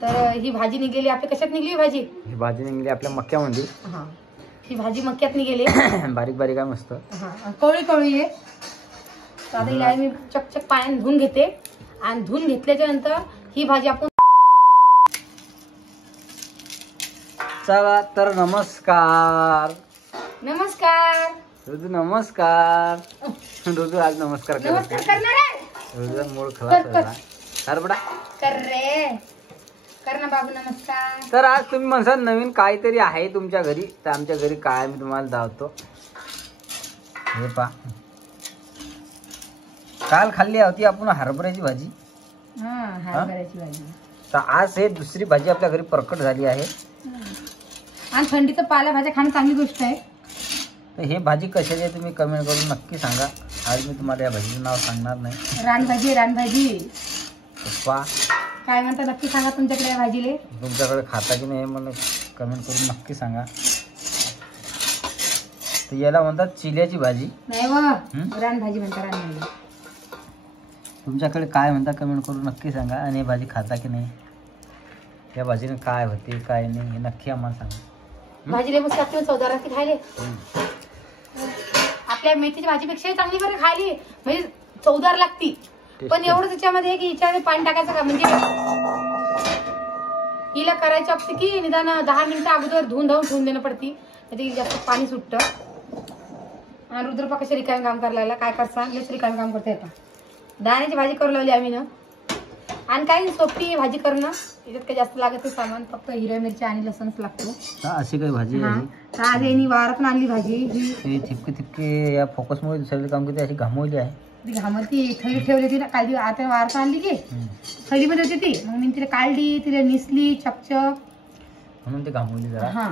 तर ही भाजी निघाली आपल्या कशात निघली भाजी? ही भाजी निघाली आपल्या मक्क्यामध्ये. हा, ही भाजी मक्क्यात निघाली. बारीक बारीक आहे मस्त. हा, कवळी कवळी आहे. तर आता हिला मी चकचक पाण्याने धुवून घेते आणि धुवून घेतल्याच्या नंतर ही भाजी आपण. चला तर नमस्कार. नमस्कार रोजू नमस्कार. रोजू आज नमस्कार नमस्कार करणार आहे. रोजू मूळ खलास झाला. अरे बडा कर रे, कर ना बाबू नमस्कार. तर आज तुम्ही म्हणसाल नवीन काहीतरी आहे तुमच्या घरी, तर आमच्या घरी काय मी तुम्हाला दावतो. हे पा, काल खाल्ली होती आपण हरभऱ्याची भाजी. हा, हरभऱ्याची भाजी. तर आज हे दुसरी भाजी आपल्या घरी प्रकट झाली आहे. आणि थंडीचं पालेभाज्या खाणं चांगली गोष्ट आहे. तर हे भाजी कशाची आहे तुम्ही कमेंट करून नक्की सांगा. आज मी तुम्हाला या भाजीचं नाव सांगणार नाही. रानभाजी, रानभाजी पप्पा काय म्हणता नक्की सांगा. तुमच्याकडे या भाजीले तुमच्याकडे खाता की नाही मला कमेंट करून नक्की सांगा. तर याला म्हणतात चिल्याची भाजी. नाही व रानभाजी म्हणता, रानभाजी. तुमच्याकडे काय म्हणता कमेंट करून नक्की सांगा. आणि ही भाजी खाता की नाही, या भाजीने काय होते काय नाही हे नक्की आम्हाला सांगा. भाजीले मस्त लागते चवदार असते खायले. आपल्या मेथीची भाजीपेक्षाही चांगली बरं खायली, म्हणजे चवदार लागती. पण एवढं त्याच्यामध्ये की हिच्यामध्ये पाणी टाकायचं का, म्हणजे हिला करायचं असते की निदान 10 मिनिटं अगोदर धुवून धावून ठेवून देणं पडती, म्हणजे जास्त पाणी सुटतं. आणि रुद्रपा कशा रिकामी काम करायला लागला, काय करता हेच रिकामी काम करता येतं. दाण्याची भाजी करू लावली आम्ही ना. आणि काही सोपी भाजी करणं, याच्यात काही जास्त लागत नाही सामान, फक्त हिरव्या मिरच्या आणि लसणच लागतो. अशी काही भाजी आहे. आज यांनी वारातून आणली भाजी ही. थिपके थिपके या फोकसमुळे दुसऱ्या काम करते, अशी घामवली आहे. ती घामती थैली ठेवली होती ना काल, आता वारातून आणली की थैलीमध्ये होती ती. मग मी तिला काढली, तिला निसली चकचक, म्हणून ते घामवली जरा. हा,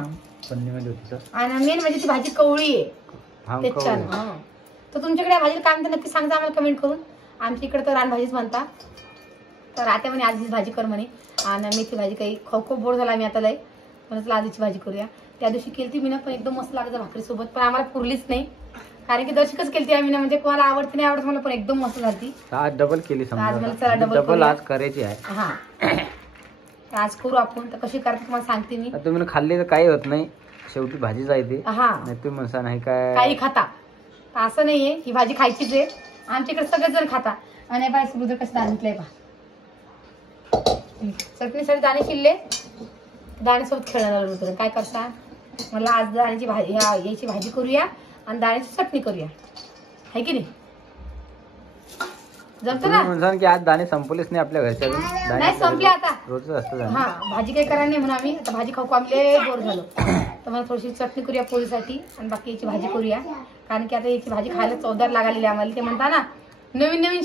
पन्नीमध्ये होती तर. आणि मेन म्हणजे ती भाजी कवळी आहे त्याच्यानं. तर तुमच्याकडे या भाजीला काय म्हणतात नक्की सांगा आम्हाला कमेंट करून. आमच्या इकडे तर रानभाजीच म्हणतात. तर आता म्हणे आज हीच भाजी कर म्हणे. आणि मेथी भाजी काही खूप बोर झाला आम्ही आता लय, म्हणून आधीची भाजी करूया. त्या दिवशी केली मी ना, पण एकदम मस्त लागतं भाकरीसोबत. पण आम्हाला पुरलीच नाही, कारण की दर्शकच केली आम्ही ना, म्हणजे कोणाला आवडते नाही आवडत मला, पण एकदम मस्त झाली. आज डबल केली समजा, चला डबल आज करायची आहे. हा, आज करू आपण. तर कशी करते तुम्हाला सांगते मी. तुम्ही खाल्ली तर काही होत नाही, शेवटी भाजी जायते. हा, नाही तुम्ही म्हणसा नाही काय काही खाता, असं नाहीये. ही भाजी खायचीच आहे, आमच्याकडे सगळेच जण खाता. आणि बाय रुद्र कसं दाणीतलंय पहा, चटणीसाठी दाणे शिरले, दाण्यासोबत खेळणार रुद्र. काय करता मला आज दाण्याची भाजी, याची भाजी करूया आणि दाण्याची चटणी करूया, है की नाही? जमतं ना? म्हणसा की आज दाणे संपलेच नाही आपल्या घरच्या. नाही संपले आता, रोजच असतं. हा, भाजी काही करायला नाही म्हणून आम्ही आता भाजी खाऊ आमले बोर झालो. तर मला थोडीशी चटणी करूया पोळीसाठी आणि बाकी याची भाजी करूया, कारण की आता याची भाजी खायला चवदार लागालेली आम्हाला. ते म्हणता ना नवीन नवीन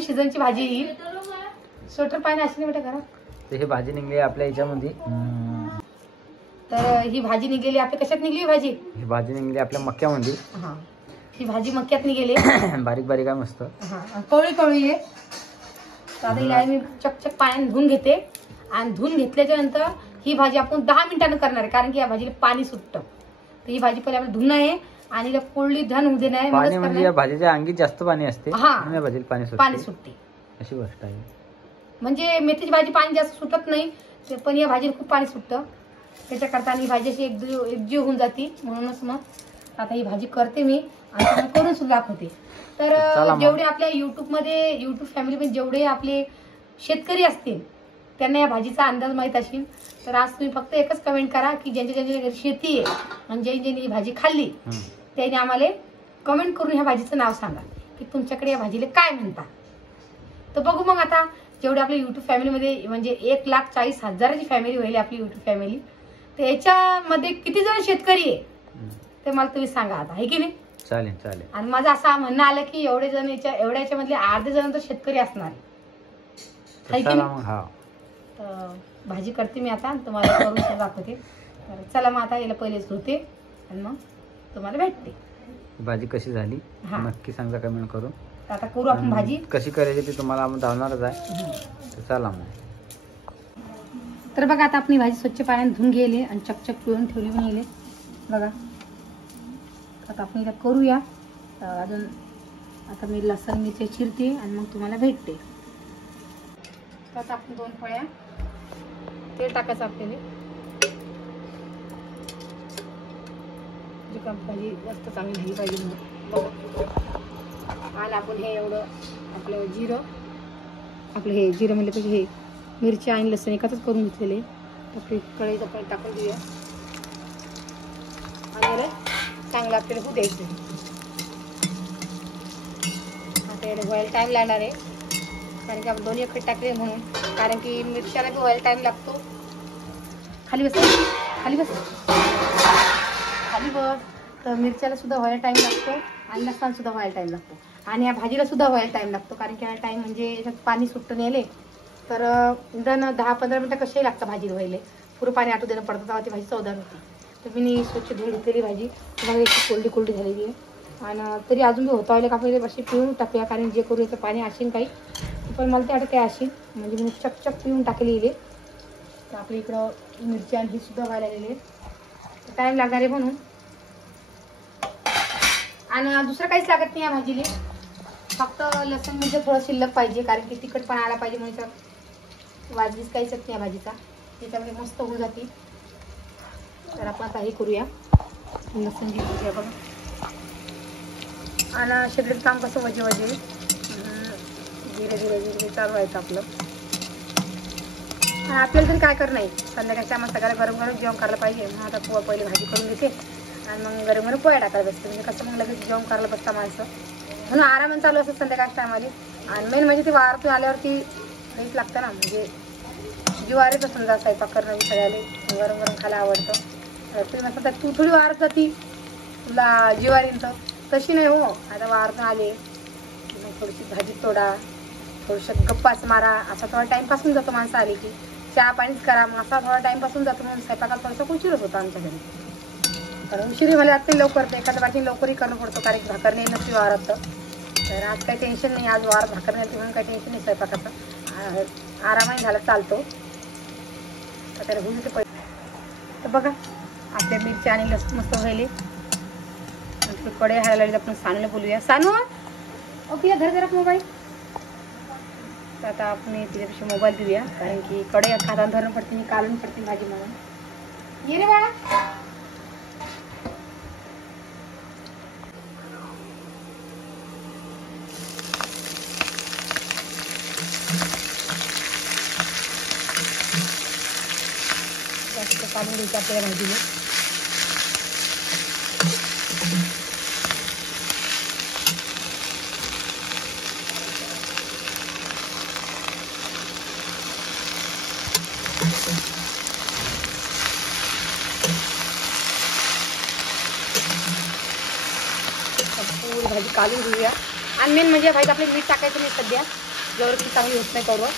सीझनची भाजी येईल. स्वेटर पाहिजे अशी नाही बेटा घरात. तर ही भाजी निघली आपल्या याच्यामध्ये. तर ही भाजी निघाली आपल्या कशात निघली भाजी? ही भाजी निघली आपल्या मक्क्यामध्ये. हा, ही भाजी मक्क्यात निघाली. बारीक बारीक आहे मस्त. हा, कवळी कवळी आहे. तर आता हिला मी चकचक पाण्याने धुवून घेते आणि धुवून घेतल्याच्या नंतर ही भाजी आपण 10 मिनिटांनी करणार आहे, कारण की या भाजीला पाणी सुटतं. तर ही भाजी पहिले आपण धुवून आहे आणि हिला कोरडी धन होऊ दे नाही. पाणी म्हणजे या भाजीच्या अंगी जास्त पाणी असते, या भाजीला पाणी सुटते अशी गोष्ट आहे. म्हणजे मेथीची भाजी पाणी जास्त सुटत नाही, पण या भाजीला खूप पाणी सुटतं. त्याच्याकरता ही भाजी अशी एकजीव होऊन जाते. म्हणूनच मग आता ही भाजी करते मी आणि करून सुद्धा दाखवते. तर जेवढे आपल्या युट्यूब फॅमिलीमध्ये जेवढे आपले शेतकरी असतील त्यांना या भाजीचा अंदाज माहीत असेल. तर आज तुम्ही फक्त एकच कमेंट करा की ज्यांच्या घरी शेती आहे आणि ज्यांनी ही भाजी खाल्ली त्यांनी आम्हाला कमेंट करून ह्या भाजीचं नाव सांगा की तुमच्याकडे या भाजीला काय म्हणता. तर बघू मग आता जेवढे आपल्या युट्यूब फॅमिलीमध्ये, म्हणजे 1,40,000ची फॅमिली होईल आपली युट्यूब फॅमिली, तर याच्यामध्ये किती जण शेतकरी आहे ते मला तुम्ही सांगा आता, है की नाही? चालेल चालेल. आणि माझं असं म्हणणं आलं की एवढे जण याच्यामधले अर्धे जण तर शेतकरी असणार आहे, की नाही? तर भाजी करते मी आता, तुम्हाला करून दाखवते. तर चला मग आता याला पहिलेच धुते आणि मग तुम्हाला भेटते. भाजी कशी झाली नक्की सांगा कमेंट करून. आता करू आपण भाजी कशी करायची ती तुम्हाला आम्ही धावणारच आहे. तर चला मग. तर बघा आता आपण भाजी स्वच्छ पाण्याने धुवून गेली आणि चकचक पिळून ठेवली पण गेले बघा. आता आपण इथं करूया. अजून आता मी लसण मिरची चिरते आणि मग तुम्हाला भेटते. तर आता आपण 2 फळ्या तेल टाकायचं आपल्याला, जी का भाजी जास्त चांगली झाली पाहिजे म्हणून बघा. आणि आपण हे एवढं आपलं जिरं, आपलं हे जिरं म्हणलं पाहिजे, हे मिरची आणि लसूण एकाच करून घेतलेले आपली कढईत आपण टाकून देऊया आणि याला चांगलं आपल्याला होऊ द्यायचं. आता याला व्हायला टाईम लागणार आहे कारण की आपण दोन्ही एकत्र टाकले म्हणून, कारण की मिरच्याला बी व्हायला टाईम लागतो. खाली बस, खाली बस, खाली बस. तर मिरच्याला सुद्धा व्हायला टाईम लागतो आणि लसणाला सुद्धा व्हायला टाईम लागतो आणि या भाजीला सुद्धा व्हायला टाईम लागतो, कारण की याला टाईम म्हणजे याच्यात पाणी सुटून यायले तर निदान 10-15 मिनटं कशाही लागतं भाजी धुवायला. पुरं पाणी आटू देणं पडतं तेव्हा ती भाजी चवदार होती. तर मी स्वच्छ धुवून घेतलेली भाजी बघा, अशी कोरडी कोरडी झालेली आहे आणि तरी अजून बी होता का पहिले अशी पिळून टाकूया, कारण जे करू याचं पाणी असेल काही, पण मला ते वाटतं काय असेल म्हणजे मी चकचक पिळून टाकलेली. तर आपल्या इकडं मिरची आणि ही सुद्धा व्हायला लागलेली आहे, टाईम लागणार आहे म्हणून. आणि दुसरं काहीच लागत नाही या भाजीला, फक्त लसूण मिरची थोडं शिल्लक पाहिजे, कारण की तिखटपणा आला पाहिजे म्हणून वाजवीच काहीच नाही या भाजीचा, त्याच्यामध्ये मस्त होऊन जाते. तर आपण आता हे करूया लसूण जिरे बघा. आणि शेगडीत काम कसं वजे वजे धीरे धीरे धीरे चालू व्हायचं आपलं. आणि आपल्याला तरी काय करणं नाही, संध्याकाळच्या आम्हाला सगळ्याला गरम गरम जेवण करायला पाहिजे. मग आता पोहा पहिले भाजी करून घेते आणि मग गरम गरम पोळ्या टाकायला बसते, म्हणजे कसं मग लगेच जेवण करायला बसता माणसं, म्हणून आरामाने चालू असतं संध्याकाळच्या टायमाला. आणि मेन म्हणजे ती वारातून आल्यावरती हेच लागतं ना, म्हणजे जिवारीच समजा स्वयंपाक करणं सगळ्याला गरम गरम खायला आवडतं. तुम्ही म्हणता तू थोडी वारत जाती तुला जिवारीन, तर तशी नाही हो. आता वारतून आले मग थोडीशी भाजी तोडा, थोडंसं गप्पाच मारा, असा थोडा टाईमपासून जातो. माणसं आली की चहा पाणीच करा, मग असा थोडा टाईमपासून जातो. म्हणून स्वयंपाकाला थोडंसं उशीरच होतो आमच्या घरी, कारण उशिरी मला आता लवकर ते एखाद्या बाकी लवकरही करणं पडतो, कारण की भाकर नाही नसती वारात. तर आज काही टेन्शन नाही, आज वारात भाकर नाही म्हणून काही टेन्शन नाही स्वयंपाकाचं, आरामाने झाला चालतो. तर त्याला होईल ते पहिले. तर बघा आपल्या मिरची आणि लसूण मस्त व्हायले, कडे हायला लागले. आपण सानूला बोलूया, सानू ओके धर जरा मोबाईल. तर आता आपण तिच्यापेक्षा मोबाईल देऊया, कारण की कडे खाताना धरणं पडते, मी काढून पडते भाजी म्हणून. ये रे बाळा. जास्त काढून द्यायचं आपल्याला भाजीला. पूर्ण भाजी काढून घेऊया. आणि मेन म्हणजे भाजी आपल्याला मीठ टाकायचं नाही सध्या, जवळ ती चांगली होत नाही कवर.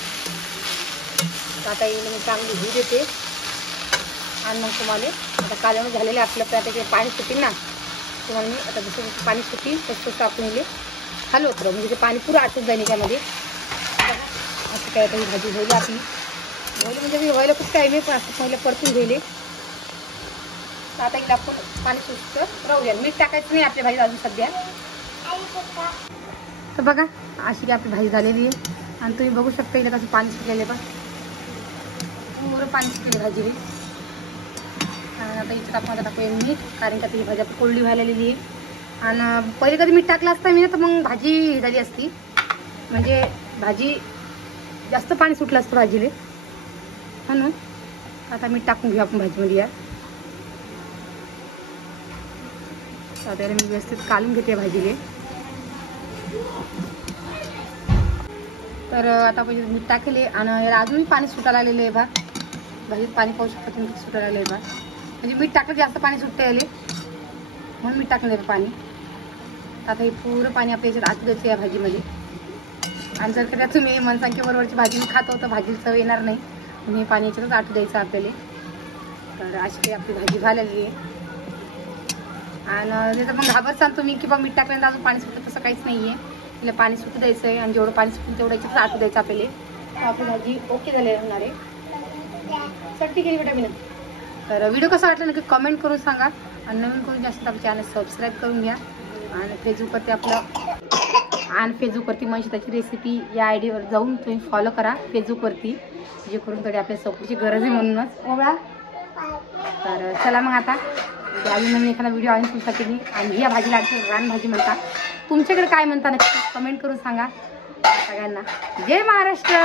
आता येईल मी चांगली धुऊ देते आणि मग तुम्हाला आता कालवण झालेलं आपलं आता ते पाणी सुटील ना, तुम्हाला मी आता जसं जसं पाणी सुटील तसं आपण हे हलवत राहू, म्हणजे ते पाणी पुरं आटून जाईल याच्यामध्ये. असं काय आता ही भाजी व्हायला आपली व्हायला म्हणजे मी व्हायला खूप टाईम आहे, पण असं पहिलं परतून घेले. आता इकडे आपण पाणी सुटतं राहूया, मीठ टाकायचं नाही आपल्या भाजी अजून सध्या. तर बघा अशी की आपली भाजी झालेली आहे आणि तुम्ही बघू शकता इथे कसं पाणी सुटलेलं आहे, पण पूर्ण पाणी सुटलेली भाजी आहे. आणि आता इथं आपण आता टाकूया मीठ, कारण का ती भाजी आपली कोरडी व्हायला आलेली आहे. आणि पहिले कधी मीठ टाकलं असतं मी ना, तर मग भाजी झाली असती, म्हणजे भाजी जास्त पाणी सुटलं असतं भाजीले, हा ना. आता मीठ टाकून घेऊ आपण भाजीमध्ये यार. आता मी व्यवस्थित काढून घेते भाजीले. तर आता आपण मीठ टाकले आणि याला अजूनही पाणी सुटायला आलेलं आहे. भाजीत पाणी पाहू शकता तुम्ही सुटायला आलं आहे म्हणजे मीठ टाकलं जास्त पाणी सुटते याले, म्हणून मीठ टाकलं आहे पाणी. आता हे पूर्ण पाणी आपल्या याच्यात आटू द्यायचं या भाजीमध्ये. आणि जर का तुम्ही मनसांकी बरोबरची भाजी मी खातो तर भाजी चव येणार नाही, म्हणून हे पाणी याच्यातच आटू द्यायचं आपल्याला. तर अशी काही आपली भाजी झालेली आहे. आणि त्याचं मग घाबरसान तुम्ही की बा मीठ टाकल्यानंतर अजून पाणी सुटतं, तसं काहीच नाही आहे. तिला पाणी सुटू द्यायचं आहे आणि जेवढं पाणी सुटतं तेवढं याच्यात आटू द्यायचं आपल्याला. तर आपली भाजी ओके झाली होणार आहे. चटणी केली बेटा मी. तर व्हिडिओ कसा वाटला नक्की कमेंट करून सांगा आणि नवीन करून जास्त आपलं चॅनल सबस्क्राईब करून घ्या. आणि फेसबुकवरती मनशिताची रेसिपी या आयडीवर जाऊन तुम्ही फॉलो करा फेसबुकवरती. जे करून तरी आपल्या सपोर्टची गरज आहे म्हणूनच ओळा. तर चला मग आता अजून नवीन एखादा व्हिडिओ आहे तुमच्यासाठी मी. आणि या भाजीला रानभाजी म्हणता, तुमच्याकडे काय म्हणता नक्की कमेंट करून सांगा. सगळ्यांना जय महाराष्ट्र.